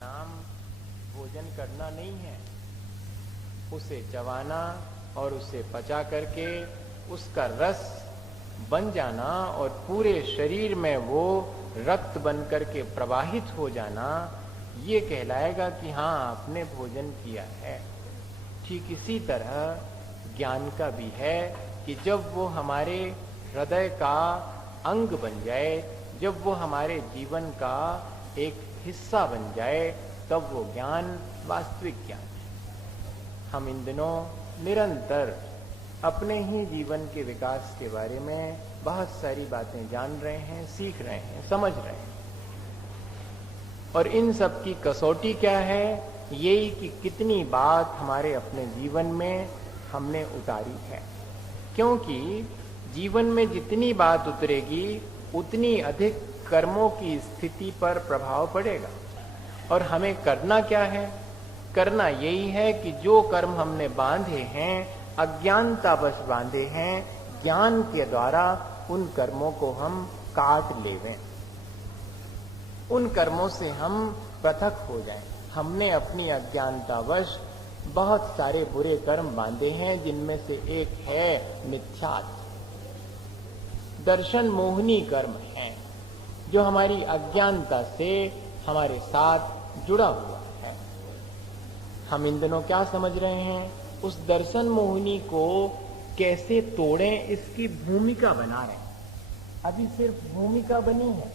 नाम भोजन करना नहीं है, उसे चबाना और उसे पचा करके उसका रस बन जाना और पूरे शरीर में वो रक्त बन करके प्रवाहित हो जाना, ये कहलाएगा कि हाँ आपने भोजन किया है। ठीक इसी तरह ज्ञान का भी है कि जब वो हमारे हृदय का अंग बन जाए, जब वो हमारे जीवन का एक हिस्सा बन जाए, तब वो ज्ञान वास्तविक ज्ञान है। हम इन दिनों निरंतर अपने ही जीवन के विकास के बारे में बहुत सारी बातें जान रहे हैं, सीख रहे हैं, समझ रहे हैं। और इन सब की कसौटी क्या है? यही कि कितनी बात हमारे अपने जीवन में हमने उतारी है। क्योंकि जीवन में जितनी बात उतरेगी उतनी अधिक कर्मों की स्थिति पर प्रभाव पड़ेगा। और हमें करना क्या है? करना यही है कि जो कर्म हमने बांधे हैं, अज्ञानतावश बांधे हैं, ज्ञान के द्वारा उन कर्मों को हम काट लेवें, उन कर्मों से हम पृथक हो जाएं। हमने अपनी अज्ञानतावश बहुत सारे बुरे कर्म बांधे हैं, जिनमें से एक है मिथ्यात्व। दर्शन मोहिनी कर्म हैं जो हमारी अज्ञानता से हमारे साथ जुड़ा हुआ है। हम इन दिनों क्या समझ रहे हैं? उस दर्शन मोहिनी को कैसे तोड़ें, इसकी भूमिका बना रहे हैं। अभी सिर्फ भूमिका बनी है,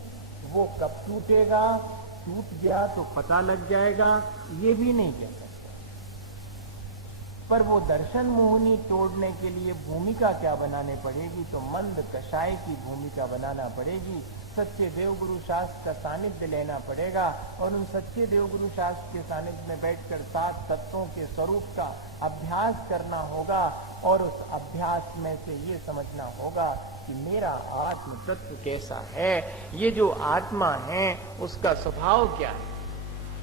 वो कब टूटेगा, टूट गया तो पता लग जाएगा, ये भी नहीं कह सकते। पर वो दर्शन मोहिनी तोड़ने के लिए भूमिका क्या बनाने पड़ेगी? तो मंद कषाय की भूमिका बनाना पड़ेगी। सच्चे देवगुरु शास्त्र का सानिध्य लेना पड़ेगा और उन सच्चे देवगुरु शास्त्र के सानिध्य में बैठकर 7 तत्वों के स्वरूप का अभ्यास करना होगा। और उस अभ्यास में से ये समझना होगा कि मेरा आत्म तत्व कैसा है, ये जो आत्मा है उसका स्वभाव क्या है,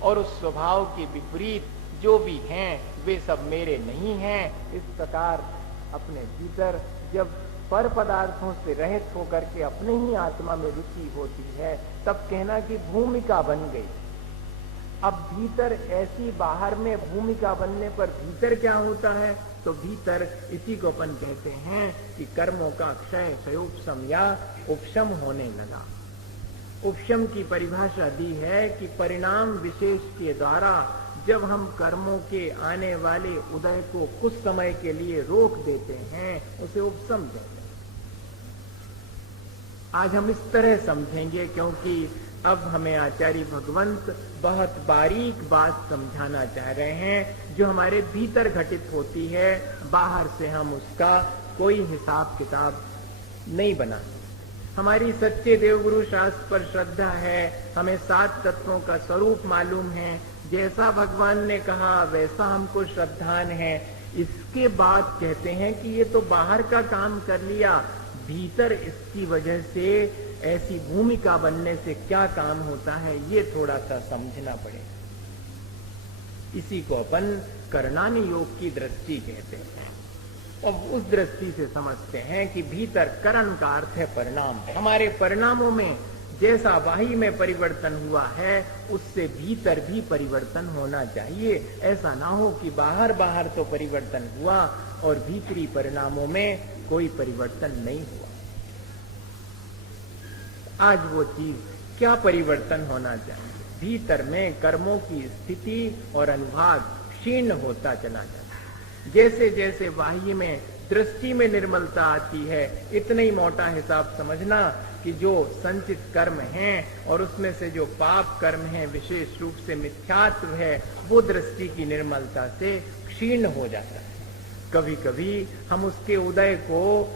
और उस स्वभाव के विपरीत जो भी हैं वे सब मेरे नहीं हैं। इस प्रकार अपने भीतर जब पर पदार्थों से रहित होकर के अपने ही आत्मा में रुचि होती है, तब कहना कि भूमिका बन गई। अब भीतर ऐसी, बाहर में भूमिका बनने पर भीतर क्या होता है? तो भीतर इसी को अपन कहते हैं कि कर्मों का क्षय क्षयोपशम या उपशम होने लगा। उपशम की परिभाषा दी है कि परिणाम विशेष के द्वारा जब हम कर्मों के आने वाले उदय को कुछ समय के लिए रोक देते हैं, उसे उपशम कहते हैं। आज हम इस तरह समझेंगे, क्योंकि अब हमें आचार्य भगवंत बहुत बारीक बात समझाना चाह रहे हैं जो हमारे भीतर घटित होती है। बाहर से हम उसका कोई हिसाब किताब नहीं बनाते। हमारी सच्चे देवगुरु शास्त्र पर श्रद्धा है, हमें 7 तत्वों का स्वरूप मालूम है, जैसा भगवान ने कहा वैसा हमको श्रद्धान है। इसके बाद कहते हैं कि ये तो बाहर का काम कर लिया, भीतर इसकी वजह से ऐसी भूमिका बनने से क्या काम होता है, ये थोड़ा सा समझना पड़ेगा। इसी को अपन करणानि योग की दृष्टि कहते हैं। और उस दृष्टि से समझते हैं कि भीतर करण का अर्थ है परिणाम। हमारे परिणामों में जैसा वाही में परिवर्तन हुआ है, उससे भीतर भी परिवर्तन होना चाहिए। ऐसा ना हो कि बाहर बाहर तो परिवर्तन हुआ और भीतरी परिणामों में कोई परिवर्तन नहीं हुआ। आज वो चीज क्या परिवर्तन होना चाहिए? भीतर में कर्मों की स्थिति और अनुभाग क्षीण होता चला जाता है। जैसे जैसे बाह्य में दृष्टि में निर्मलता आती है, इतना ही मोटा हिसाब समझना कि जो संचित कर्म हैं और उसमें से जो पाप कर्म हैं, विशेष रूप से मिथ्यात्व है, वो दृष्टि की निर्मलता से क्षीण हो जाता है। कभी कभी हम उसके उदय को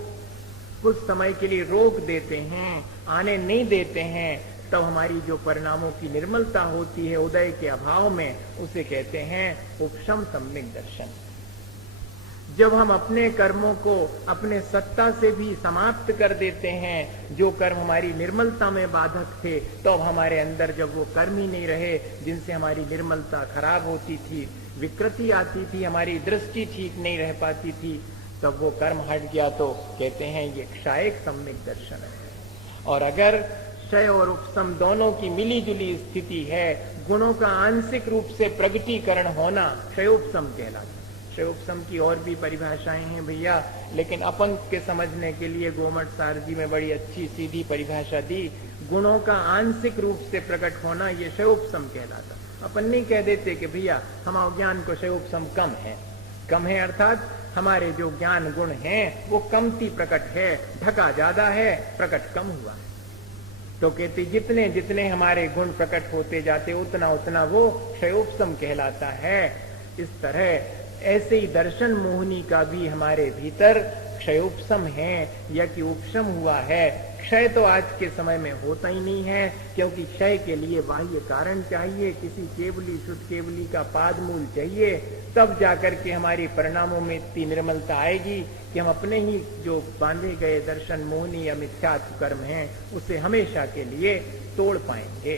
कुछ समय के लिए रोक देते हैं, आने नहीं देते हैं, तब हमारी जो परिणामों की निर्मलता होती है उदय के अभाव में, उसे कहते हैं उपशम सम्यक दर्शन। जब हम अपने कर्मों को अपने सत्ता से भी समाप्त कर देते हैं, जो कर्म हमारी निर्मलता में बाधक थे, तो हमारे अंदर जब वो कर्म ही नहीं रहे जिनसे हमारी निर्मलता खराब होती थी, विकृति आती थी, हमारी दृष्टि ठीक नहीं रह पाती थी, तब वो कर्म हट गया तो कहते हैं ये क्षायक सम्यक दर्शन है। और अगर क्षय और उपशम दोनों की मिली जुली स्थिति है। गुणों का आंशिक रूप से प्रगटीकरण होना क्षयोपशम कहलाता है। क्षयोपशम की और भी परिभाषाएं हैं भैया, लेकिन अपन के समझने के लिए गोमट सार जी में बड़ी अच्छी सीधी परिभाषा दी। गुणों का आंशिक रूप से प्रकट होना ये क्षयोपशम कहलाता। अपन नहीं कह देते कि भैया हमारे ज्ञान को क्षयोपशम कम है अर्थात हमारे जो ज्ञान गुण हैं वो कमती प्रकट है, ढका ज्यादा है, प्रकट कम हुआ है। तो कहते जितने जितने हमारे गुण प्रकट होते जाते उतना उतना वो क्षयोपशम कहलाता है। इस तरह ऐसे ही दर्शन मोहिनी का भी हमारे भीतर क्षयोपशम है या कि उपशम हुआ है। क्षय तो आज के समय में होता ही नहीं है, क्योंकि क्षय के लिए बाह्य कारण चाहिए, किसी केवली शुद्ध केवली का पादमूल चाहिए, तब जाकर के हमारी परिणामों में इतनी निर्मलता आएगी कि हम अपने ही जो बांधे गए दर्शन मोहिनी या मिथ्यात्व कर्म हैं उसे हमेशा के लिए तोड़ पाएंगे।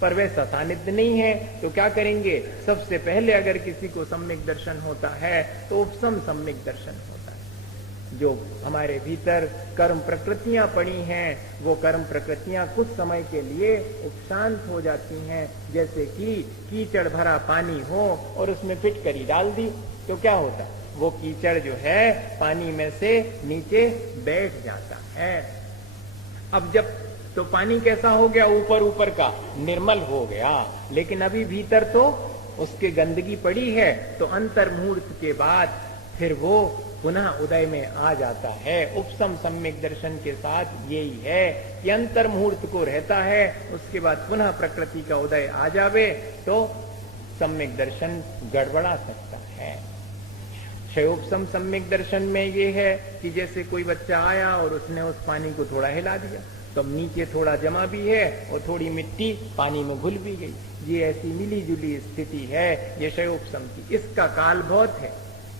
पर वैसा सानिध्य नहीं है तो क्या करेंगे? सबसे पहले अगर किसी को सम्यक दर्शन होता है तो उपशम सम्यक दर्शन होता है। जो हमारे भीतर कर्म प्रकृतियां पड़ी हैं वो कर्म प्रकृतियां कुछ समय के लिए उपशांत हो जाती हैं। जैसे कि कीचड़ भरा पानी हो और उसमें फिटकरी डाल दी तो क्या होता? वो कीचड़ जो है पानी में से नीचे बैठ जाता है। अब जब तो पानी कैसा हो गया? ऊपर ऊपर का निर्मल हो गया, लेकिन अभी भीतर तो उसके गंदगी पड़ी है। तो अंतर मुहूर्त के बाद फिर वो पुनः उदय में आ जाता है। उपशम सम्यक दर्शन के साथ यही है कि अंतर मुहूर्त को रहता है, उसके बाद पुनः प्रकृति का उदय आ जावे तो सम्यक दर्शन गड़बड़ा सकता है। क्षयोपशम सम्यक दर्शन में ये है कि जैसे कोई बच्चा आया और उसने उस पानी को थोड़ा हिला दिया तो नीचे थोड़ा जमा भी है और थोड़ी मिट्टी पानी में घुल भी गई। ये ऐसी मिली जुली स्थिति है ये क्षयोपशम की। इसका काल बहुत है।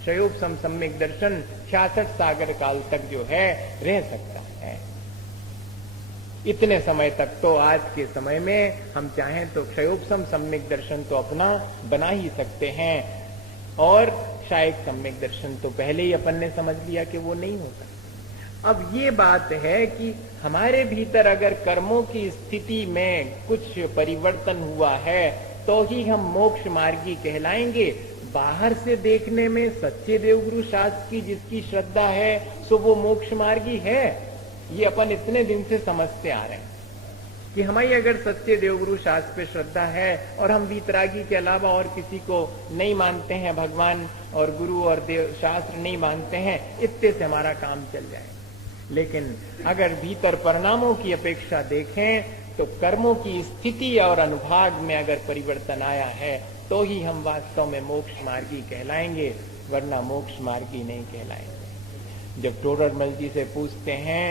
क्षयोपशम सम्यक दर्शन 66 सागर काल तक जो है रह सकता है। इतने समय तक तो आज के समय में हम चाहें तो क्षयोपशम सम्यक दर्शन तो अपना बना ही सकते हैं, और शायद सम्यक दर्शन तो पहले ही अपन ने समझ लिया कि वो नहीं होता। अब ये बात है कि हमारे भीतर अगर कर्मों की स्थिति में कुछ परिवर्तन हुआ है तो ही हम मोक्ष मार्गी कहलाएंगे। बाहर से देखने में सच्चे देवगुरु शास्त्र की जिसकी श्रद्धा है सो वो मोक्ष मार्गी है। ये अपन इतने दिन से समझते आ रहे हैं कि हमारी अगर सच्चे देवगुरु शास्त्र पे श्रद्धा है और हम वीतरागी के अलावा और किसी को नहीं मानते हैं, भगवान और गुरु और देव शास्त्र नहीं मानते हैं, इतने से हमारा काम चल जाए। लेकिन अगर भीतर परिणामों की अपेक्षा देखें तो कर्मों की स्थिति और अनुभाग में अगर परिवर्तन आया है तो ही हम वास्तव में मोक्ष मार्गी कहलाएंगे, वरना मोक्ष मार्गी नहीं कहलाएंगे। जब टोडरमल जी से पूछते हैं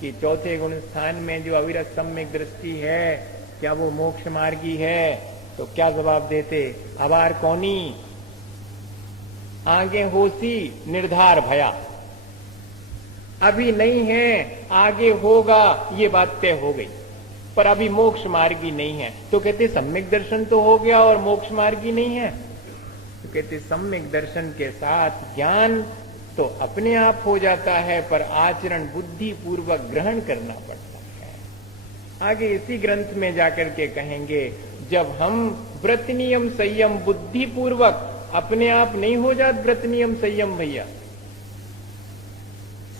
कि चौथे गुण स्थान में जो अविरत सम्यक दृष्टि है क्या वो मोक्ष मार्गी है, तो क्या जवाब देते? अबार कौनी आगे होसी निर्धार भया। अभी नहीं है, आगे होगा, ये बात तय हो गई, पर अभी मोक्ष मार्गी नहीं है। तो कहते सम्यक दर्शन तो हो गया और मोक्ष मार्गी नहीं है। तो कहते सम्यक दर्शन के साथ ज्ञान तो अपने आप हो जाता है, पर आचरण बुद्धि पूर्वक ग्रहण करना पड़ता है। आगे इसी ग्रंथ में जाकर के कहेंगे, जब हम व्रत नियम संयम बुद्धि पूर्वक, अपने आप नहीं हो जात व्रत नियम संयम भैया,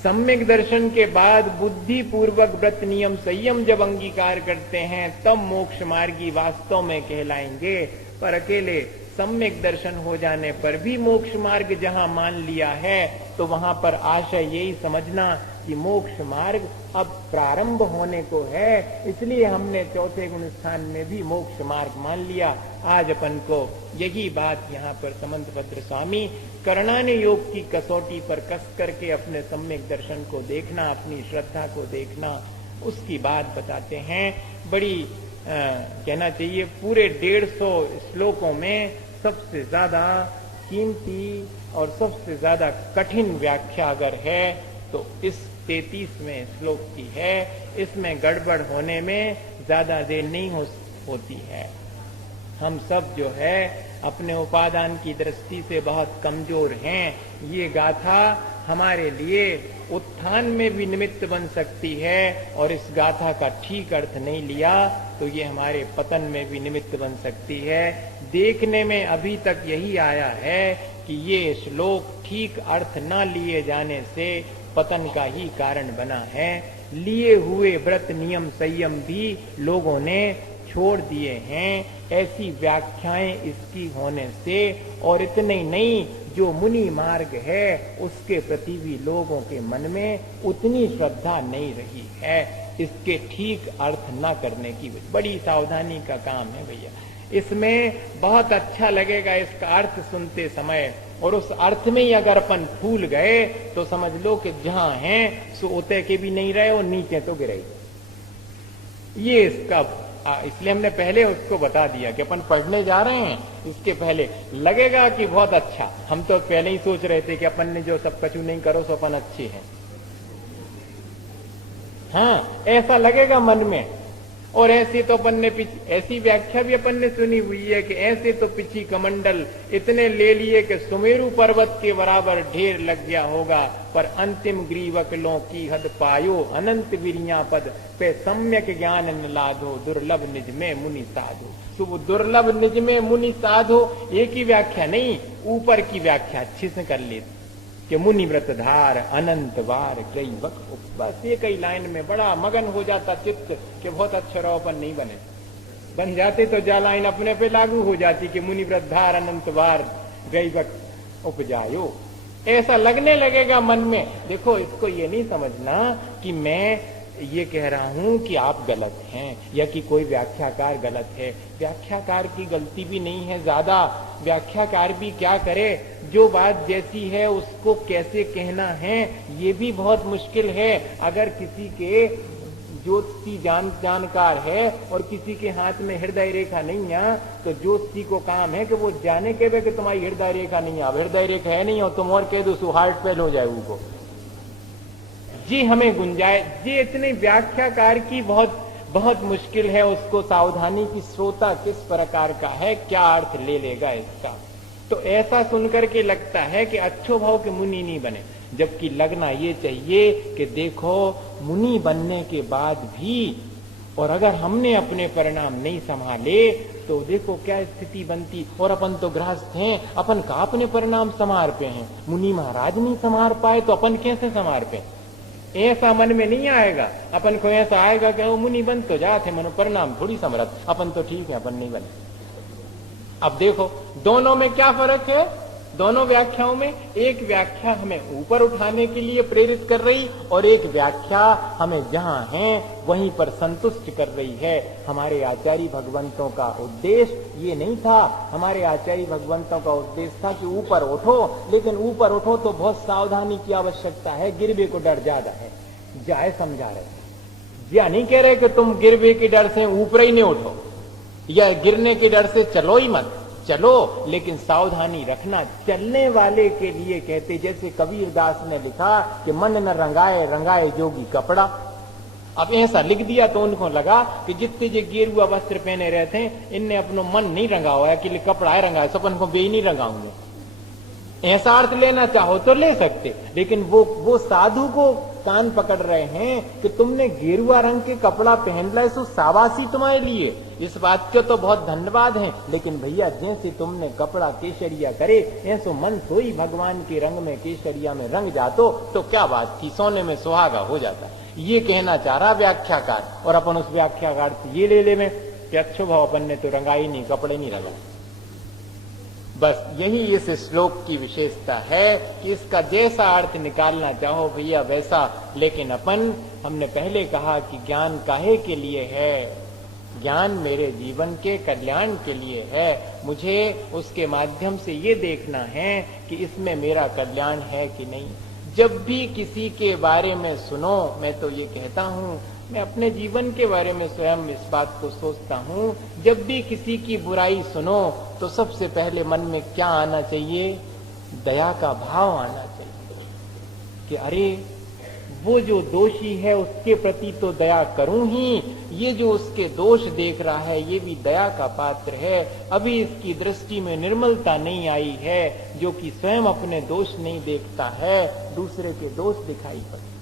सम्यक दर्शन के बाद बुद्धि पूर्वक व्रत नियम संयम जब अंगीकार करते हैं तब मोक्ष मार्गी वास्तव में कहलाएंगे। पर अकेले सम्यक दर्शन हो जाने पर भी मोक्ष मार्ग जहां मान लिया है तो वहां पर आशय यही समझना कि मोक्ष मार्ग अब प्रारंभ होने को है, इसलिए हमने चौथे गुण स्थान में भी मोक्ष मार्ग मान लिया। आज अपन को यही बात यहाँ पर समंतभद्र स्वामी करणाने योग की कसौटी पर कस करके अपने सम्यक दर्शन को देखना, अपनी श्रद्धा को देखना, उसकी बात बताते हैं। बड़ी कहना चाहिए पूरे 150 श्लोकों में सबसे ज्यादा कीमती और सबसे ज्यादा कठिन व्याख्या अगर है तो इस 33वें श्लोक की है। इसमें गड़बड़ होने में ज्यादा देर नहीं होती है। हम सब जो है अपने उपादान की दृष्टि से बहुत कमजोर हैं। ये गाथा हमारे लिए उत्थान में भी निमित्त बन सकती है, और इस गाथा का ठीक अर्थ नहीं लिया तो ये हमारे पतन में भी निमित्त बन सकती है। देखने में अभी तक यही आया है कि ये श्लोक ठीक अर्थ न लिए जाने से पतन का ही कारण बना है। लिए हुए व्रत नियम संयम भी लोगों ने छोड़ दिए हैं ऐसी व्याख्याएं इसकी होने से, और इतने ही नहीं, जो मुनि मार्ग है उसके प्रति भी लोगों के मन में उतनी श्रद्धा नहीं रही है। इसके ठीक अर्थ न करने की बड़ी सावधानी का काम है भैया। इसमें बहुत अच्छा लगेगा इसका अर्थ सुनते समय, और उस अर्थ में ही अगर अपन फूल गए तो समझ लो कि जहां हैं सो उते के भी नहीं रहे और नीचे तो गिरे। ये इसका इसलिए हमने पहले उसको बता दिया कि अपन पढ़ने जा रहे हैं, इसके पहले लगेगा कि बहुत अच्छा। हम तो पहले ही सोच रहे थे कि अपन ने जो सब कछु नहीं करो सो अपन अच्छे हैं। हाँ, ऐसा लगेगा मन में। और ऐसे तो अपन ने ऐसी व्याख्या भी अपन ने सुनी हुई है कि ऐसे तो पिछी कमंडल इतने ले लिए कि सुमेरु पर्वत के बराबर ढेर लग गया होगा, पर अंतिम ग्रीवकलों की हद पायो अनंत विरिया पद पे सम्यक ज्ञान न लाधो दुर्लभ निज में मुनि साधो। तो वो दुर्लभ निज में मुनि साधो एक ही व्याख्या नहीं, ऊपर की व्याख्या अच्छे से कर लेते कि मुनि व्रतधार अनंत बार कई वक्त। बस एक ही लाइन में बड़ा मगन हो जाता चित्त कि बहुत अच्छे रहो, पर नहीं बन जाते तो जा लाइन अपने पे लागू हो जाती कि मुनि व्रतधार अनंत बार गई वक्त उपजायो। ऐसा लगने लगेगा मन में। देखो, इसको ये नहीं समझना कि मैं ये कह रहा हूं कि आप गलत हैं या कि कोई व्याख्याकार गलत है। व्याख्याकार की गलती भी नहीं है ज्यादा। व्याख्याकार भी क्या करे, जो बात जैसी है उसको कैसे कहना है ये भी बहुत मुश्किल है। अगर किसी के ज्योतिषी जानकार है और किसी के हाथ में हृदय रेखा नहीं है, तो ज्योतिषी को काम है कि वो जाने के वे कि तुम्हारी हृदय रेखा नहीं है। अब हृदय रेखा है नहीं और तुम और कह दो हार्ट फेल हो जाए वो जी, हमें गुंजाइश जी। इतनी व्याख्याकार की बहुत मुश्किल है उसको सावधानी की श्रोता किस प्रकार का है, क्या अर्थ ले लेगा इसका। तो ऐसा सुनकर के लगता है कि अच्छो भाव के मुनि नहीं बने, जबकि लगना ये चाहिए कि देखो मुनि बनने के बाद भी और अगर हमने अपने परिणाम नहीं संभाले तो देखो क्या स्थिति बनती। और अपन तो गृहस्थ हैं, अपन का अपने परिणाम संभाल पे हैं। मुनि महाराज नहीं संभाल पाए तो अपन कैसे संभाल पे। ऐसा मन में नहीं आएगा। अपन को ऐसा आएगा कि वो मुनि बन तो जाते मनो परिणाम थोड़ी समरथ, अपन तो ठीक है, अपन नहीं बने। अब देखो दोनों में क्या फर्क है। दोनों व्याख्याओं में एक व्याख्या हमें ऊपर उठाने के लिए प्रेरित कर रही और एक व्याख्या हमें जहां है वहीं पर संतुष्ट कर रही है। हमारे आचार्य भगवंतों का उद्देश्य ये नहीं था। हमारे आचार्य भगवंतों का उद्देश्य था कि ऊपर उठो, लेकिन ऊपर उठो तो बहुत सावधानी की आवश्यकता है। गिरवे को डर ज्यादा है, जाए समझा रहे। या नहीं कह रहे कि तुम गिरवे के डर से ऊपर ही नहीं उठो या गिरने के डर से चलो ही मत, चलो लेकिन सावधानी रखना। चलने वाले के लिए कहते, जैसे कबीरदास ने लिखा कि मन न रंगाए रंगाए जोगी कपड़ा। अब ऐसा लिख दिया तो उनको लगा कि जितने जो गेरुआ वस्त्र पहने रहते हैं इनने अपनो मन नहीं रंगा हुआ है कि कपड़ा है रंगा है, सपन को बे नहीं रंगाऊंगे। ऐसा अर्थ लेना चाहो तो ले सकते, लेकिन वो साधु को कान पकड़ रहे हैं कि तुमने गेरुआ रंग के कपड़ा पहन लिया, सो शाबाशी तुम्हारे लिए, इस बात के तो बहुत धन्यवाद है। लेकिन भैया जैसे तुमने कपड़ा केसरिया करे ऐसो मन सोई भगवान के रंग में केसरिया में रंग जातो तो क्या बात थी, सोने में सुहागा हो जाता। ये कहना चाह रहा व्याख्याकार। और अपन उस व्याख्याकार से ये ले ले में कि अच्छो भाव अपन ने तो रंगाई नहीं, कपड़े नहीं रंगा। बस यही इस श्लोक की विशेषता है कि इसका जैसा अर्थ निकालना चाहो भैया वैसा। लेकिन हमने पहले कहा कि ज्ञान काहे के लिए है। ज्ञान मेरे जीवन के कल्याण के लिए है। मुझे उसके माध्यम से ये देखना है कि इसमें मेरा कल्याण है कि नहीं। जब भी किसी के बारे में सुनो, मैं तो ये कहता हूँ, मैं अपने जीवन के बारे में स्वयं इस बात को सोचता हूँ, जब भी किसी की बुराई सुनो तो सबसे पहले मन में क्या आना चाहिए, दया का भाव आना चाहिए कि अरे वो जो दोषी है उसके प्रति तो दया करूं ही, ये जो उसके दोष देख रहा है ये भी दया का पात्र है। अभी इसकी दृष्टि में निर्मलता नहीं आई है, जो कि स्वयं अपने दोष नहीं देखता है, दूसरे के दोष दिखाई पड़ते,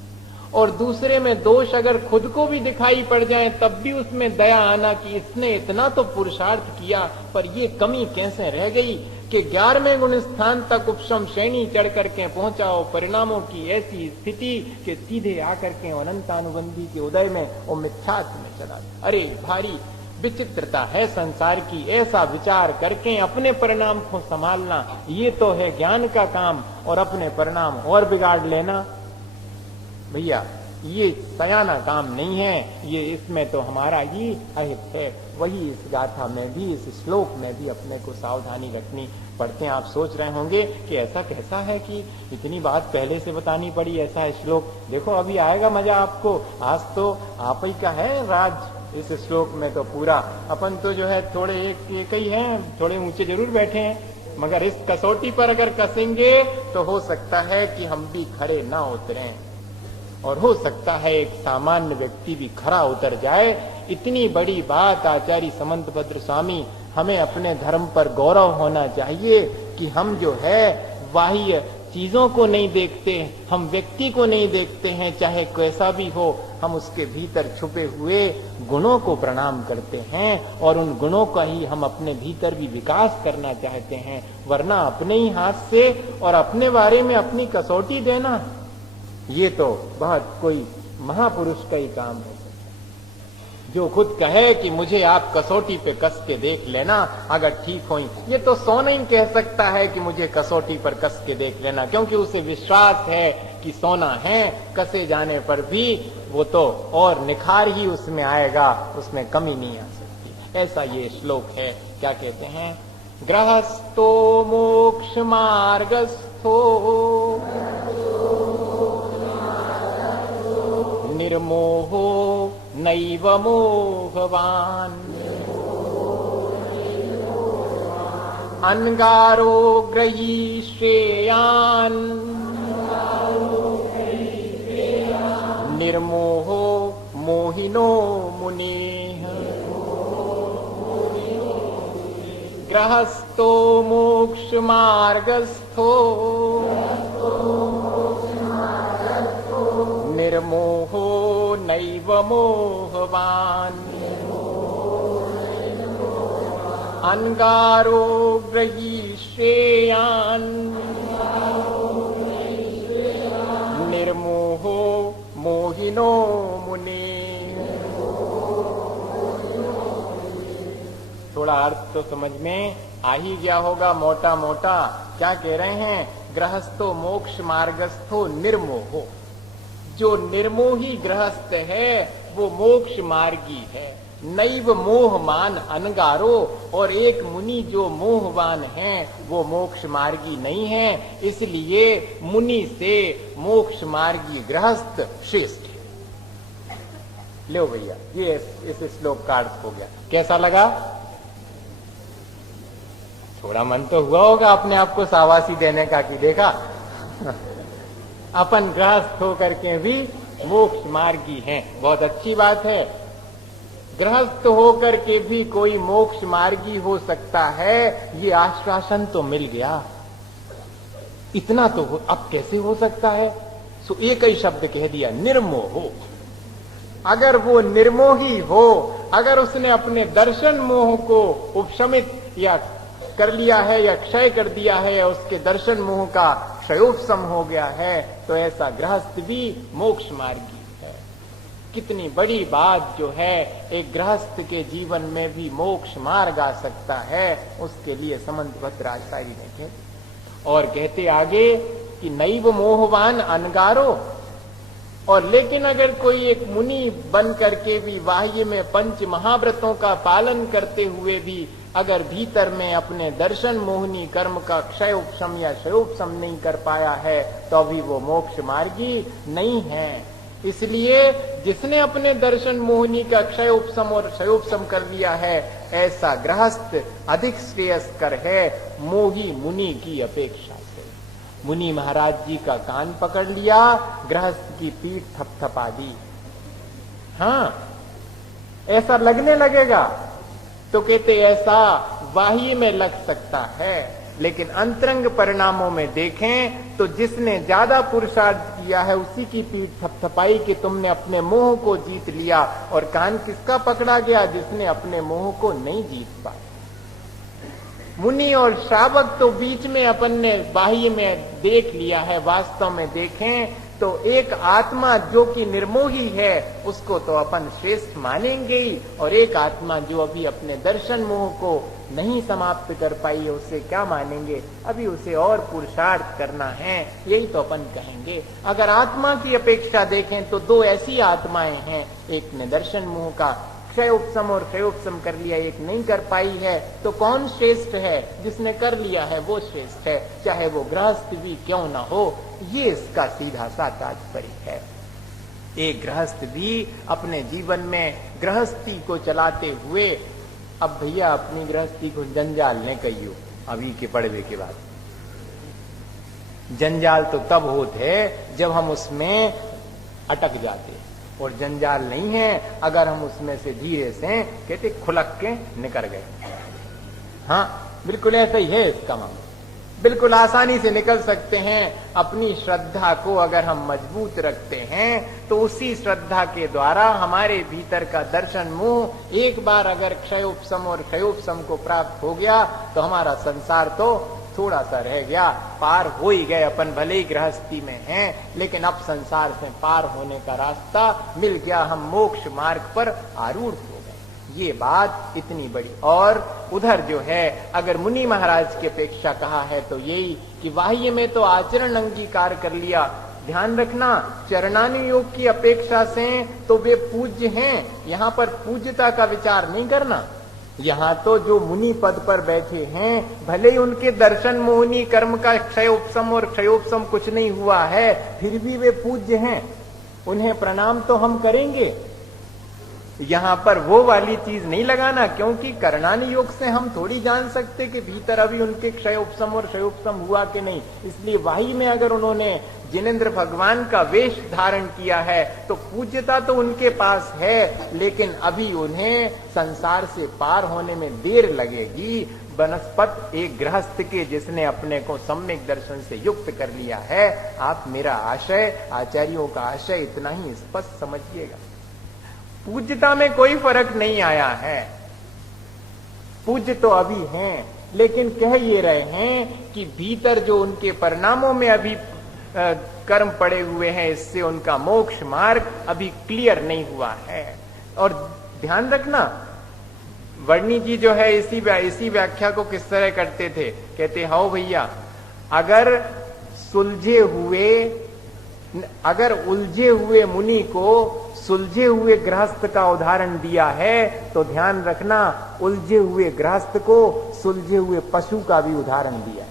और दूसरे में दोष अगर खुद को भी दिखाई पड़ जाए तब भी उसमें दया आना कि इसने इतना तो पुरुषार्थ किया पर ये कमी कैसे रह गई कि 11वें गुण स्थान तक उपशम श्रेणी चढ़ करके पहुंचाओ, परिणामों की ऐसी स्थिति कि सीधे आकर के अनंतानुबंधी के उदय में वो मिथ्यात्व में चला। अरे भारी विचित्रता है संसार की, ऐसा विचार करके अपने परिणाम को संभालना ये तो है ज्ञान का काम, और अपने परिणाम और बिगाड़ लेना भैया ये सयाना काम नहीं है, ये इसमें तो हमारा ही अहित है। वही इस गाथा में भी, इस श्लोक में भी अपने को सावधानी रखनी पड़ते हैं। आप सोच रहे होंगे कि ऐसा कैसा है कि इतनी बात पहले से बतानी पड़ी, ऐसा है श्लोक। देखो अभी आएगा मजा आपको, आज तो आप ही का है राज इस श्लोक में तो पूरा। अपन तो जो है थोड़े एक ही हैं, थोड़े ऊंचे जरूर बैठे हैं, मगर इस कसौटी पर अगर कसेंगे तो हो सकता है कि हम भी खरे ना उतरें, और हो सकता है एक सामान्य व्यक्ति भी खरा उतर जाए। इतनी बड़ी बात आचार्य समंतभद्र स्वामी, हमें अपने धर्म पर गौरव होना चाहिए कि हम जो है बाह्य चीजों को नहीं देखते, हम व्यक्ति को नहीं देखते हैं, चाहे कैसा भी हो, हम उसके भीतर छुपे हुए गुणों को प्रणाम करते हैं, और उन गुणों का ही हम अपने भीतर भी विकास करना चाहते हैं। वरना अपने ही हाथ से और अपने बारे में अपनी कसौटी देना, ये तो बहुत कोई महापुरुष का ही काम है, जो खुद कहे कि मुझे आप कसौटी पे कस के देख लेना, अगर ठीक हो। ये तो सोना ही कह सकता है कि मुझे कसौटी पर कस के देख लेना, क्योंकि उसे विश्वास है कि सोना है, कसे जाने पर भी वो तो और निखार ही उसमें आएगा, उसमें कमी नहीं आ सकती। ऐसा ये श्लोक है। क्या कहते हैं? गृहस्थो मोक्ष मार्गस्थो निर्मोहो नैव मोहवान् अनगारो ग्रही श्रेयान् निर्मोहो मोहिनो मुनेः गृहस्थो मोक्ष मार्गस्थो निर्मोहो नैव मोहवान् अनगारो ग्रही श्रेयान् निर्मोहो मोहिनो मुने। थोड़ा अर्थ तो समझ में आ ही गया होगा मोटा मोटा। क्या कह रहे हैं? गृहस्थो मोक्ष मार्गस्थो निर्मोहो, जो निर्मोही गृहस्थ है वो मोक्ष मार्गी है। नैव मोहमान अनगारो, और एक मुनि जो मोहवान है वो मोक्ष मार्गी नहीं है, इसलिए मुनि से मोक्ष मार्गी गृहस्थ श्रेष्ठ है। लो भैया, ये इस श्लोक का अर्थ हो गया। कैसा लगा? थोड़ा मन तो हुआ होगा अपने आप को शाबाशी देने का कि देखा अपन गृहस्थ होकर के भी मोक्ष मार्गी हैं। बहुत अच्छी बात है, गृहस्थ होकर के भी कोई मोक्ष मार्गी हो सकता है, ये आश्वासन तो मिल गया। इतना तो अब कैसे हो सकता है? सो एक ही शब्द कह दिया, निर्मोह। अगर वो निर्मोही हो, अगर उसने अपने दर्शन मोह को उपशमित या कर लिया है या क्षय कर दिया है, या उसके दर्शन मोह का क्षयोपशम हो गया है, तो ऐसा गृहस्थ भी मोक्ष मार्गी है। कितनी बड़ी बात जो है, एक गृहस्थ के जीवन में भी मोक्ष मार्ग आ सकता है, उसके लिए समंतभद्र आचार्य ने कहे। और कहते आगे कि नैव मोहवान अनगारो, और लेकिन अगर कोई एक मुनि बन करके भी बाह्य में पंच महाव्रतों का पालन करते हुए भी अगर भीतर में अपने दर्शन मोहनी कर्म का क्षय उपशम या क्षयोपशम नहीं कर पाया है, तो अभी वो मोक्ष मार्गी नहीं है। इसलिए जिसने अपने दर्शन मोहनी का क्षय उपशम और क्षयोपशम कर लिया है, ऐसा गृहस्थ अधिक श्रेयस्कर है मोही मुनि की अपेक्षा से। मुनि महाराज जी का कान पकड़ लिया, गृहस्थ की पीठ थपथपा दी। हाँ, ऐसा लगने लगेगा तो कहते ऐसा बाह्य में लग सकता है, लेकिन अंतरंग परिणामों में देखें तो जिसने ज्यादा पुरुषार्थ किया है उसी की पीठ थपथपाई कि तुमने अपने मोह को जीत लिया। और कान किसका पकड़ा गया? जिसने अपने मोह को नहीं जीत पाया। मुनि और श्रावक तो बीच में अपन ने बाह्य में देख लिया है, वास्तव में देखें तो एक आत्मा जो कि निर्मोही है उसको तो अपन श्रेष्ठ मानेंगे ही, और एक आत्मा जो अभी अपने दर्शन मोह को नहीं समाप्त कर पाई है उसे क्या मानेंगे? अभी उसे और पुरुषार्थ करना है, यही तो अपन कहेंगे। अगर आत्मा की अपेक्षा देखें तो दो ऐसी आत्माएं हैं, एक ने दर्शन मोह का क्षय उपशम और क्षय उपशम कर लिया, एक नहीं कर पाई है। तो कौन श्रेष्ठ है? जिसने कर लिया है वो श्रेष्ठ है, चाहे वो गृहस्थ भी क्यों ना हो। ये इसका सीधा सा तात्पर्य है। एक गृहस्थ भी अपने जीवन में गृहस्थी को चलाते हुए, अब भैया अपनी गृहस्थी को जंजाल न कहियो, अभी के पड़वे के बाद जंजाल तो तब होते है जब हम उसमें अटक जाते, और जंजाल नहीं है अगर हम उसमें से धीरे से कहते खुलक के निकल गए। हाँ, बिल्कुल ऐसा ही है इसका मामला। बिल्कुल आसानी से निकल सकते हैं। अपनी श्रद्धा को अगर हम मजबूत रखते हैं तो उसी श्रद्धा के द्वारा हमारे भीतर का दर्शन मोह एक बार अगर क्षयोपशम और क्षयोपशम को प्राप्त हो गया तो हमारा संसार तो थोड़ा सा रह गया, पार हो ही गए। अपन भले ही गृहस्थी में हैं, लेकिन अब संसार से पार होने का रास्ता मिल गया, हम मोक्ष मार्ग पर आरूढ़ हो गए। ये बात इतनी बड़ी। और उधर जो है अगर मुनि महाराज की अपेक्षा कहा है तो यही कि बाह्य में तो आचरण अंगीकार कर लिया। ध्यान रखना, चरणानुयोग की अपेक्षा से तो वे पूज्य हैं, यहां पर पूज्यता का विचार नहीं करना। यहाँ तो जो मुनि पद पर बैठे हैं, भले ही उनके दर्शन मोहिनी कर्म का क्षय उपशम और क्षयोपशम कुछ नहीं हुआ है, फिर भी वे पूज्य हैं, उन्हें प्रणाम तो हम करेंगे। यहाँ पर वो वाली चीज नहीं लगाना, क्योंकि करणानुयोग से हम थोड़ी जान सकते कि भीतर अभी उनके क्षय उपशम और क्षयोपशम हुआ कि नहीं। इसलिए वाही में अगर उन्होंने जिनेंद्र भगवान का वेश धारण किया है तो पूज्यता तो उनके पास है, लेकिन अभी उन्हें संसार से पार होने में देर लगेगी। बनस्पत एक गृहस्थ के जिसने अपने को सम्यक दर्शन से युक्त कर लिया है। आप मेरा आशय, आचार्यों का आशय इतना ही स्पष्ट समझिएगा। पूज्यता में कोई फर्क नहीं आया है, पूज्य तो अभी हैं, लेकिन कह ये रहे हैं कि भीतर जो उनके परिणामों में अभी कर्म पड़े हुए हैं, इससे उनका मोक्ष मार्ग अभी क्लियर नहीं हुआ है। और ध्यान रखना, वर्णी जी जो है इसी व्याख्या को किस तरह करते थे, कहते हाओ भैया, अगर उलझे हुए मुनि को सुलझे हुए गृहस्थ का उदाहरण दिया है तो ध्यान रखना, उलझे हुए गृहस्थ को सुलझे हुए पशु का भी उदाहरण दिया है।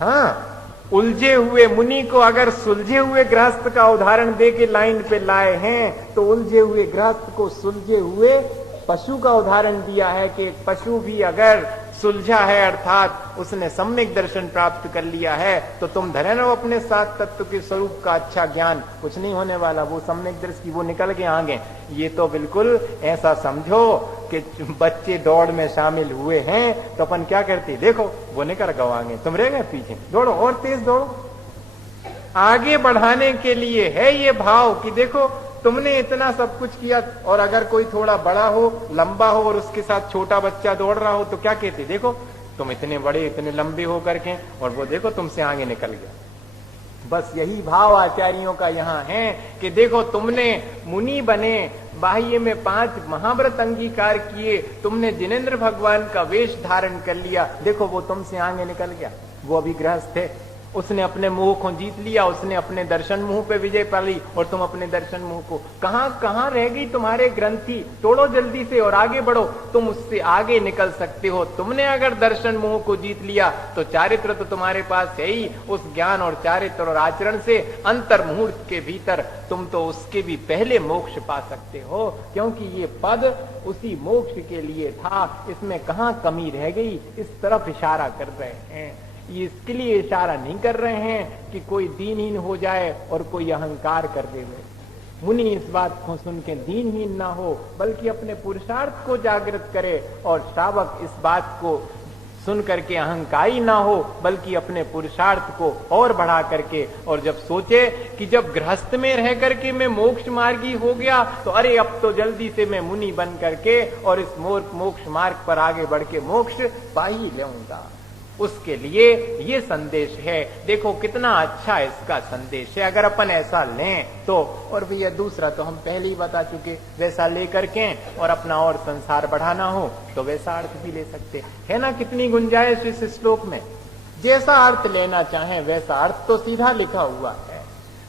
हाँ, उलझे हुए मुनि को अगर सुलझे हुए गृहस्थ का उदाहरण दे के लाइन पे लाए हैं तो उलझे हुए गृहस्थ को सुलझे हुए पशु का उदाहरण दिया है कि एक पशु भी अगर सुलझा है, अर्थात उसने सम्यक दर्शन प्राप्त कर लिया है, तो तुम धरे रहो अपने सात तत्व के स्वरूप का अच्छा ज्ञान, कुछ नहीं होने वाला, वो सम्यक दर्शन की वो निकल के आगे। ये तो बिल्कुल ऐसा समझो कि बच्चे दौड़ में शामिल हुए हैं तो अपन क्या करते, देखो वो निकल गए आगे, तुम रह गए पीछे, दौड़ो और तेज दौड़ो। आगे बढ़ाने के लिए है ये भाव कि देखो तुमने इतना सब कुछ किया, और अगर कोई थोड़ा बड़ा हो, लंबा हो और उसके साथ छोटा बच्चा दौड़ रहा हो तो क्या कहते, देखो तुम इतने बड़े इतने लंबे हो करके, और वो देखो तुमसे आगे निकल गया। बस यही भाव आचार्यों का यहाँ है कि देखो तुमने मुनि बने, बाह्य में 5 महाव्रत अंगीकार किए, तुमने जिनेंद्र भगवान का वेश धारण कर लिया, देखो वो तुमसे आगे निकल गया। वो अभी गृहस्थ है, उसने अपने मोह को जीत लिया, उसने अपने दर्शन मुंह पे विजय पा ली, और तुम अपने दर्शन मुंह को, कहां रह गई तुम्हारे ग्रंथि, तोड़ो जल्दी से और आगे बढ़ो, तुम उससे आगे निकल सकते हो। तुमने अगर दर्शन मुंह को जीत लिया तो चारित्र तो तुम्हारे पास है ही, उस ज्ञान और चारित्र और आचरण से अंतर मुहूर्त के भीतर तुम तो उसके भी पहले मोक्ष पा सकते हो, क्योंकि ये पद उसी मोक्ष के लिए था। इसमें कहां कमी रह गई, इस तरफ इशारा कर रहे हैं। इसके लिए इशारा नहीं कर रहे हैं कि कोई दीनहीन हो जाए और कोई अहंकार कर देवे। मुनि इस बात को सुन के दीनहीन ना हो, बल्कि अपने पुरुषार्थ को जागृत करे, और श्रावक इस बात को सुन करके अहंकारी ना हो, बल्कि अपने पुरुषार्थ को और बढ़ा करके, और जब सोचे कि जब गृहस्थ में रह करके मैं मोक्ष मार्गी हो गया, तो अरे अब तो जल्दी से मैं मुनि बन करके और इस मोक्ष मार्ग पर आगे बढ़ के मोक्ष पा ही लूंगा। उसके लिए ये संदेश है। देखो कितना अच्छा इसका संदेश है, अगर अपन ऐसा लें तो। और भैया दूसरा तो हम पहले ही बता चुके, वैसा लेकर के और अपना और संसार बढ़ाना हो तो वैसा अर्थ भी ले सकते है ना। कितनी गुंजाइश इस श्लोक में, जैसा अर्थ लेना चाहे वैसा अर्थ तो सीधा लिखा हुआ है।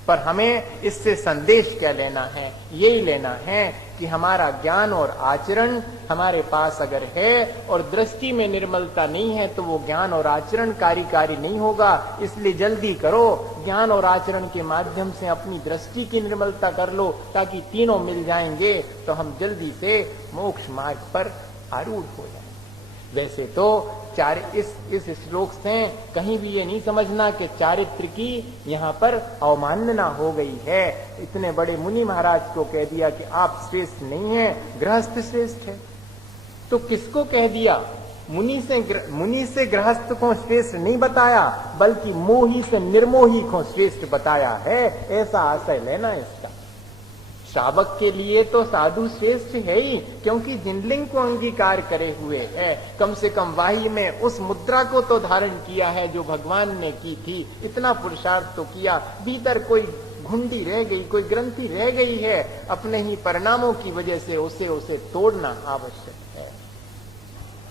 पर हमें इससे संदेश क्या लेना है, यही लेना है कि हमारा ज्ञान और आचरण हमारे पास अगर है और दृष्टि में निर्मलता नहीं है तो वो ज्ञान और आचरण कार्यकारी नहीं होगा। इसलिए जल्दी करो, ज्ञान और आचरण के माध्यम से अपनी दृष्टि की निर्मलता कर लो, ताकि तीनों मिल जाएंगे तो हम जल्दी से मोक्ष मार्ग पर आरूढ़ हो जाएंगे। वैसे तो इस श्लोक से कहीं भी ये नहीं समझना कि चारित्र की यहाँ पर अवमानना हो गई है। इतने बड़े मुनि महाराज को कह दिया कि आप श्रेष्ठ नहीं हैं, गृहस्थ श्रेष्ठ है। तो किसको कह दिया? मुनि से गृहस्थ को श्रेष्ठ नहीं बताया, बल्कि मोही से निर्मोही को श्रेष्ठ बताया है। ऐसा आशय लेना इसका। श्रावक के लिए तो साधु श्रेष्ठ है ही, क्योंकि जिनलिंग को अंगीकार करे हुए है। कम से कम वाही में उस मुद्रा को तो धारण किया है जो भगवान ने की थी। इतना पुरुषार्थ तो किया, भीतर कोई घुंडी रह गई, कोई ग्रंथि रह गई है, अपने ही परिणामों की वजह से उसे तोड़ना आवश्यक है।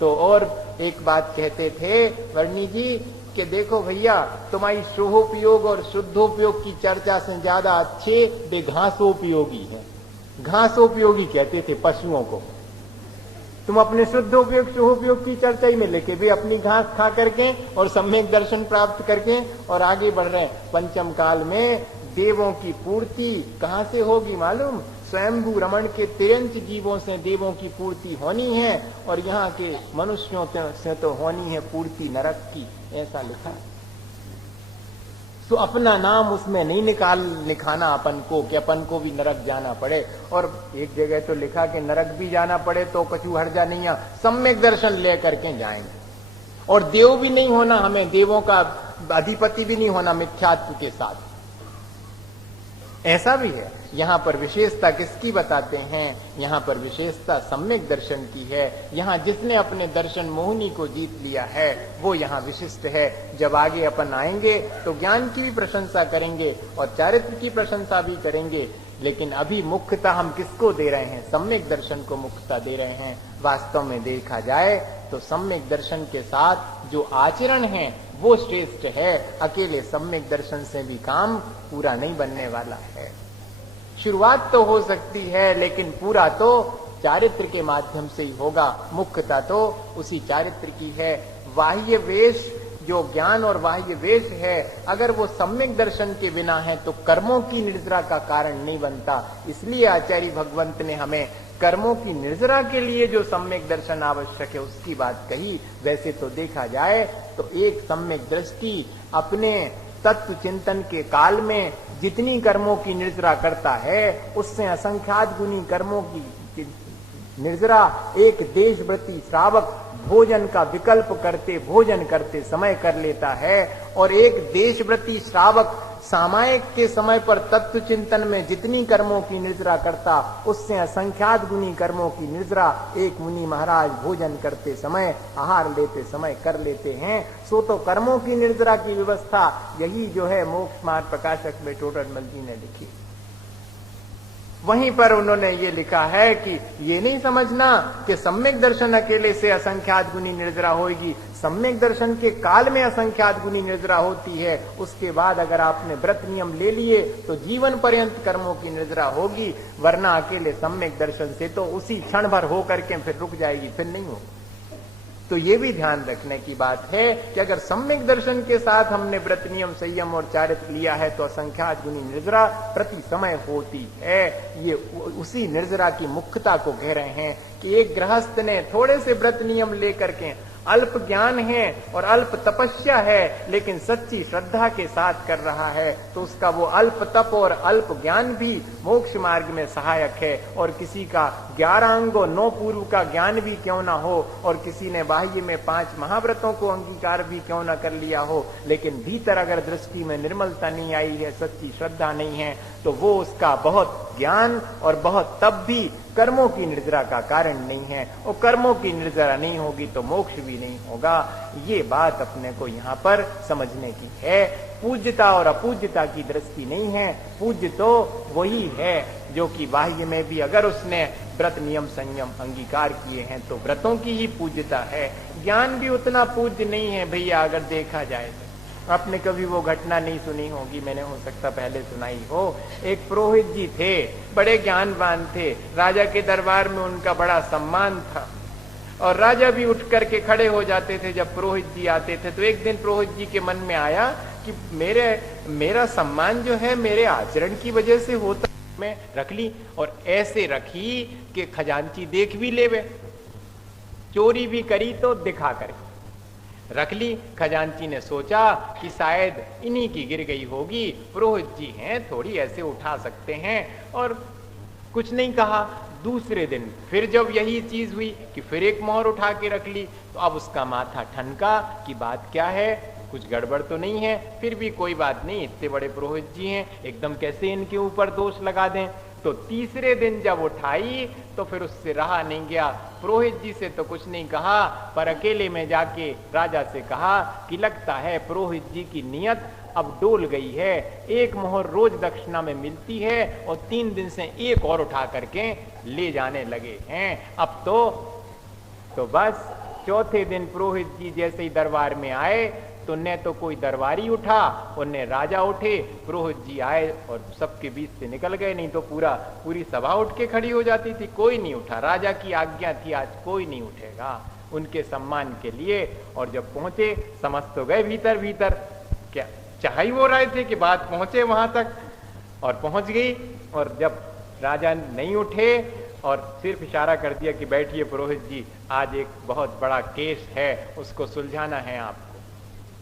तो और एक बात कहते थे वर्णी जी कि देखो भैया, तुम्हारी शुद्धोपयोग और शुद्धोपयोग की चर्चा से ज्यादा अच्छे वे घासोपयोगी है। घासोपयोगी कहते थे पशुओं को। तुम अपने शुद्धोपयोग शुद्धोपयोग की चर्चा ही में लेके भी अपनी घास खा करके और सम्यक दर्शन प्राप्त करके और आगे बढ़ रहे हैं। पंचम काल में देवों की पूर्ति कहां से होगी मालूम? स्वयंभू रमण के तिरंच जीवों से देवों की पूर्ति होनी है, और यहाँ के मनुष्यों से तो होनी है पूर्ति नरक की, ऐसा लिखा। तो अपना नाम उसमें नहीं लिखाना अपन को कि अपन को भी नरक जाना पड़े। और एक जगह तो लिखा कि नरक भी जाना पड़े तो कछु हर्जा नहीं है, सम्यक दर्शन ले करके जाएंगे। और देव भी नहीं होना, हमें देवों का अधिपति भी नहीं होना मिथ्यात्व के साथ, ऐसा भी है। यहाँ पर विशेषता किसकी बताते हैं? यहाँ पर विशेषता सम्यक दर्शन की है। यहाँ जिसने अपने दर्शन मोहिनी को जीत लिया है वो यहाँ विशिष्ट है। जब आगे अपन आएंगे तो ज्ञान की भी प्रशंसा करेंगे और चारित्र की प्रशंसा भी करेंगे, लेकिन अभी मुख्यता हम किसको दे रहे हैं? सम्यक दर्शन को मुख्यता दे रहे हैं। वास्तव में देखा जाए तो सम्यक दर्शन के साथ जो आचरण है वो श्रेष्ठ है। अकेले सम्यक दर्शन से भी काम पूरा नहीं बनने वाला है। शुरुआत तो हो सकती है, लेकिन पूरा तो चारित्र के माध्यम से ही होगा। मुख्यता तो उसी चारित्र की है। बाह्य वेश जो ज्ञान और बाह्य वेश है, अगर वो सम्यक दर्शन के बिना है तो कर्मों की निर्जरा का कारण नहीं बनता। इसलिए आचार्य भगवंत ने हमें कर्मों की निर्जरा के लिए जो सम्यक दर्शन आवश्यक है उसकी बात कही। वैसे तो देखा जाए तो एक सम्यक दृष्टि अपने तत्व चिंतन के काल में जितनी कर्मों की निर्जरा करता है, उससे असंख्यात गुनी कर्मों की निर्जरा एक देशव्रती श्रावक भोजन का विकल्प करते भोजन करते समय कर लेता है। और एक देशव्रती श्रावक सामायिक के समय पर तत्व चिंतन में जितनी कर्मों की निर्जरा करता, उससे असंख्यात गुनी कर्मों की निर्जरा एक मुनि महाराज भोजन करते समय, आहार लेते समय कर लेते हैं। सो तो कर्मों की निर्जरा की व्यवस्था यही जो है मोक्ष मार्ग प्रकाशक में टोडरमल जी ने लिखी। वहीं पर उन्होंने ये लिखा है कि ये नहीं समझना कि सम्यक दर्शन अकेले से असंख्यात गुनी निर्जरा होगी। सम्यक दर्शन के काल में असंख्यात गुनी निर्जरा होती है, उसके बाद अगर आपने व्रत नियम ले लिए तो जीवन पर्यंत कर्मों की निर्जरा होगी। वरना अकेले सम्यक दर्शन से तो उसी क्षण भर होकर के फिर रुक जाएगी, फिर नहीं होगी। तो ये भी ध्यान रखने की बात है कि अगर सम्यक दर्शन के साथ हमने व्रत नियम संयम और चारित्र लिया है तो असंख्यात गुनी निर्जरा प्रति समय होती है। ये उसी निर्जरा की मुख्यता को कह रहे हैं कि एक गृहस्थ ने थोड़े से व्रत नियम लेकर के अल्प ज्ञान है और अल्प तपस्या है, लेकिन सच्ची श्रद्धा के साथ कर रहा है, तो उसका वो अल्प तप और अल्प ज्ञान भी मोक्ष मार्ग में सहायक है। और किसी का 11 अंगों 9 पूर्व का ज्ञान भी क्यों ना हो, और किसी ने बाह्य में 5 महाव्रतों को अंगीकार भी क्यों ना कर लिया हो, लेकिन भीतर अगर दृष्टि में निर्मलता नहीं आई है, सच्ची श्रद्धा नहीं है, तो वो उसका बहुत ज्ञान और बहुत तप भी कर्मों की निर्जरा का कारण नहीं है। और कर्मों की निर्जरा नहीं होगी तो मोक्ष भी नहीं होगा। ये बात अपने को यहाँ पर समझने की है। पूज्यता और अपूज्यता की दृष्टि नहीं है। पूज्य तो वही है जो कि बाह्य में भी अगर उसने व्रत नियम संयम अंगीकार किए हैं तो व्रतों की ही पूज्यता है। ज्ञान भी उतना पूज्य नहीं है भैया, अगर देखा जाए तो। आपने कभी वो घटना नहीं सुनी होगी, मैंने हो सकता पहले सुनाई हो। एक पुरोहित जी थे, बड़े ज्ञानवान थे, राजा के दरबार में उनका बड़ा सम्मान था और राजा भी उठ करके खड़े हो जाते थे जब पुरोहित जी आते थे। तो एक दिन पुरोहित जी के मन में आया कि मेरा सम्मान जो है मेरे आचरण की वजह से होता, मैं रख ली, और ऐसे रखी कि खजांची देख भी लेवे, चोरी भी करी तो दिखा करके रख ली। खजांची ने सोचा कि शायद इन्हीं की गिर गई होगी, पुरोहित जी हैं, थोड़ी ऐसे उठा सकते हैं, और कुछ नहीं कहा। दूसरे दिन फिर जब यही चीज हुई कि फिर एक मोहर उठा के रख ली, तो अब उसका माथा ठनका कि बात क्या है, कुछ गड़बड़ तो नहीं है। फिर भी कोई बात नहीं, इतने बड़े पुरोहित जी हैं, एकदम कैसे इनके ऊपर दोष लगा दें। तो तीसरे दिन जब उठाई तो फिर उससे रहा नहीं गया। पुरोहित जी से तो कुछ नहीं कहा, पर अकेले में जाके राजा से कहा कि लगता है पुरोहित जी की नियत अब डोल गई है। एक मोहर रोज दक्षिणा में मिलती है और 3 दिन से एक और उठा करके ले जाने लगे हैं। अब तो बस चौथे दिन पुरोहित जी जैसे ही दरबार में आए तो न तो कोई दरबारी उठा और न राजा उठे। पुरोहित जी आए और सबके बीच से निकल गए, नहीं तो पूरी सभा उठ के खड़ी हो जाती थी। कोई नहीं उठा, राजा की आज्ञा थी, आज कोई नहीं उठेगा उनके सम्मान के लिए। और जब पहुंचे समझ तो गए भीतर भीतर, क्या चाह ही वो रहे थे कि बात पहुंचे वहां तक, और पहुंच गई। और जब राजा नहीं उठे और सिर्फ इशारा कर दिया कि बैठिए पुरोहित जी, आज एक बहुत बड़ा केस है, उसको सुलझाना है आपको,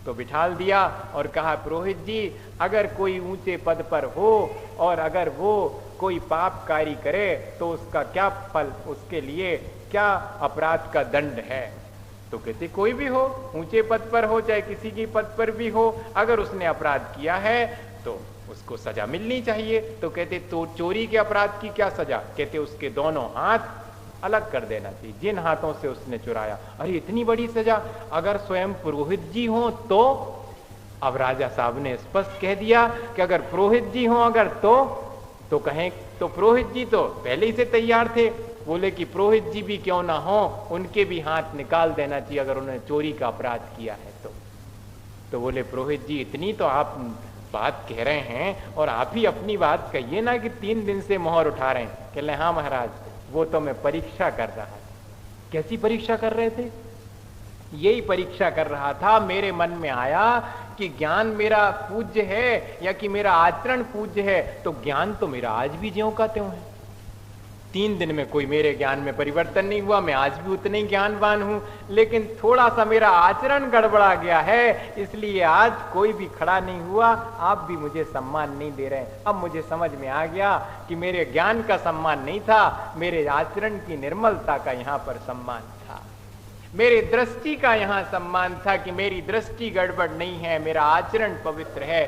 तो बिठाल दिया और कहा पुरोहित जी, अगर कोई ऊंचे पद पर हो और अगर वो कोई पापकारी करे तो उसका क्या फल, उसके लिए क्या अपराध का दंड है। तो कहते कोई भी हो, ऊंचे पद पर हो चाहे किसी की पद पर भी हो, अगर उसने अपराध किया है तो उसको सजा मिलनी चाहिए। तो कहते तो चोरी के अपराध की क्या सजा, कहते उसके दोनों हाथ अलग कर देना चाहिए, जिन हाथों से उसने चुराया। अरे इतनी बड़ी सजा, अगर स्वयं पुरोहित जी हो तो? अब राजा साहब ने स्पष्ट कह दिया कि अगर पुरोहित जी हो अगर तो कहें, तो पुरोहित जी तो पहले ही से तैयार थे, बोले कि पुरोहित जी भी क्यों ना हो, उनके भी हाथ निकाल देना चाहिए अगर उन्होंने चोरी का अपराध किया है तो बोले पुरोहित जी इतनी तो आप बात कह रहे हैं और आप ही अपनी बात कहिए ना कि 3 दिन से मोहर उठा रहे हैं। कह ले हाँ महाराज, वो तो मैं परीक्षा कर रहा था। कैसी परीक्षा कर रहे थे? यही परीक्षा कर रहा था, मेरे मन में आया कि ज्ञान मेरा पूज्य है या कि मेरा आचरण पूज्य है, तो ज्ञान तो मेरा आज भी ज्यों का त्यों है। 3 दिन में कोई मेरे ज्ञान में परिवर्तन नहीं हुआ, मैं आज भी उतने ही ज्ञानवान हूं, लेकिन थोड़ा सा मेरा आचरण गड़बड़ा गया है, इसलिए आज कोई भी खड़ा नहीं हुआ, आप भी मुझे सम्मान नहीं दे रहे। अब मुझे समझ में आ गया कि मेरे ज्ञान का सम्मान नहीं था, मेरे आचरण की निर्मलता का यहाँ पर सम्मान था, मेरे दृष्टि का यहाँ सम्मान था कि मेरी दृष्टि गड़बड़ नहीं है, मेरा आचरण पवित्र है।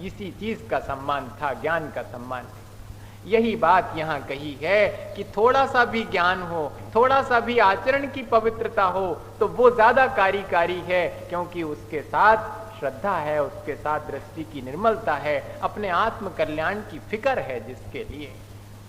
इसी चीज का सम्मान था, ज्ञान का सम्मान। यही बात यहाँ कही है कि थोड़ा सा भी ज्ञान हो, थोड़ा सा भी आचरण की पवित्रता हो तो वो ज्यादा कार्यकारी है, क्योंकि उसके साथ श्रद्धा है, उसके साथ दृष्टि की निर्मलता है, अपने आत्म कल्याण की फिक्र है, जिसके लिए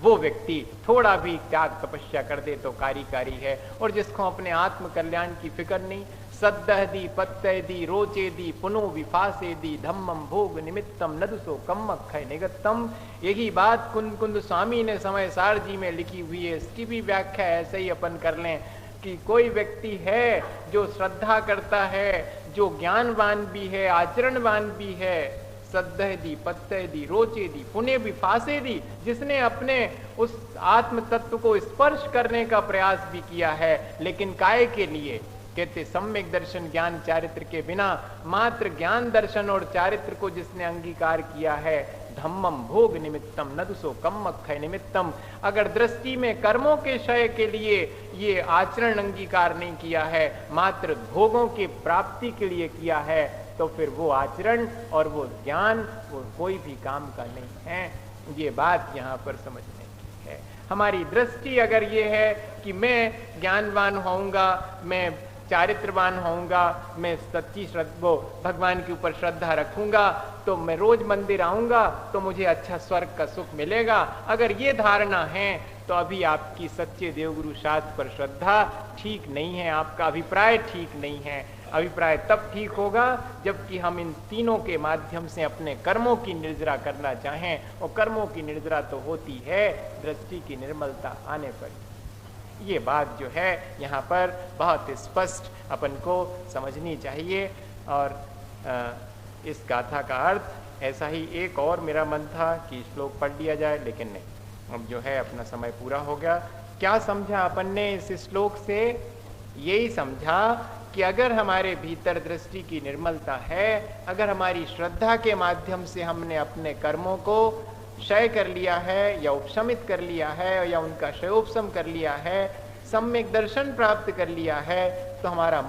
वो व्यक्ति थोड़ा भी त्याग तपस्या कर दे तो कार्यकारी है। और जिसको अपने आत्म कल्याण की फिक्र नहीं, सद्दहदी पत्तयदी रोचेदी पुनो विफासेदी धम्मम भोग निमित्तम नदुसो कम्मख्य निगत्तम। यही बात कुंद स्वामी ने समय सार जी में लिखी हुई है। इसकी भी व्याख्या ऐसे ही अपन कर लें कि कोई व्यक्ति है जो श्रद्धा करता है, जो ज्ञानवान भी है, आचरणवान भी है, सद्दहदी पत्तयदी रोचेदी पुण्य भी फासेदी, जिसने अपने उस आत्म तत्व को स्पर्श करने का प्रयास भी किया है, लेकिन काय के लिए? कहते सम्यक दर्शन ज्ञान चारित्र के बिना, मात्र ज्ञान दर्शन और चारित्र को जिसने अंगीकार किया है, धम्मम भोग निमित्तम नदुसो कम्मख्य निमित्तम, अगर दृष्टि में कर्मों के क्षय के लिए ये आचरण अंगीकार नहीं किया है, मात्र भोगों की प्राप्ति के लिए किया है, तो फिर वो आचरण और वो ज्ञान वो कोई भी काम का नहीं है। ये बात यहाँ पर समझने की है। हमारी दृष्टि अगर ये है कि मैं ज्ञानवान होऊंगा, मैं चारित्रवान होऊंगा, मैं सच्ची श्रद्धा भगवान के ऊपर श्रद्धा रखूंगा, तो मैं रोज मंदिर आऊंगा तो मुझे अच्छा स्वर्ग का सुख मिलेगा, अगर ये धारणा है तो अभी आपकी सच्चे देवगुरु शास्त्र पर श्रद्धा ठीक नहीं है, आपका अभिप्राय ठीक नहीं है। अभिप्राय तब ठीक होगा जबकि हम इन तीनों के माध्यम से अपने कर्मों की निर्जरा करना चाहें, और कर्मों की निर्जरा तो होती है दृष्टि की निर्मलता आने पर। ये बात जो है यहाँ पर बहुत स्पष्ट अपन को समझनी चाहिए। और इस गाथा का अर्थ ऐसा ही एक और मेरा मन था कि श्लोक पढ़ लिया जाए, लेकिन नहीं, अब जो है अपना समय पूरा हो गया। क्या समझा अपन ने इस श्लोक से? यही समझा कि अगर हमारे भीतर दृष्टि की निर्मलता है, अगर हमारी श्रद्धा के माध्यम से हमने अपने कर्मों को क्षय कर लिया है या उपशमित कर लिया है या उनका क्षयोपशम कर लिया है, सम्यक दर्शन प्राप्त कर लिया है, तो हमारा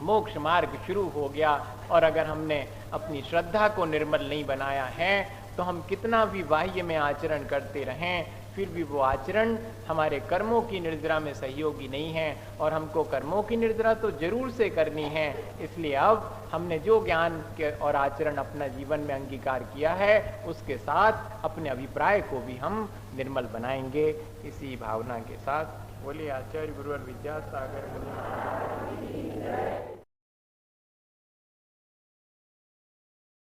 मोक्ष मार्ग शुरू हो गया। और अगर हमने अपनी श्रद्धा को निर्मल नहीं बनाया है तो हम कितना भी बाह्य में आचरण करते रहें, फिर भी वो आचरण हमारे कर्मों की निर्जरा में सहयोगी नहीं है। और हमको कर्मों की निर्जरा तो जरूर से करनी है। इसलिए अब हमने जो ज्ञान के और आचरण अपना जीवन में अंगीकार किया है, उसके साथ अपने अभिप्राय को भी हम निर्मल बनाएंगे। इसी भावना के साथ बोलिए आचार्य गुरुवर विद्यासागर।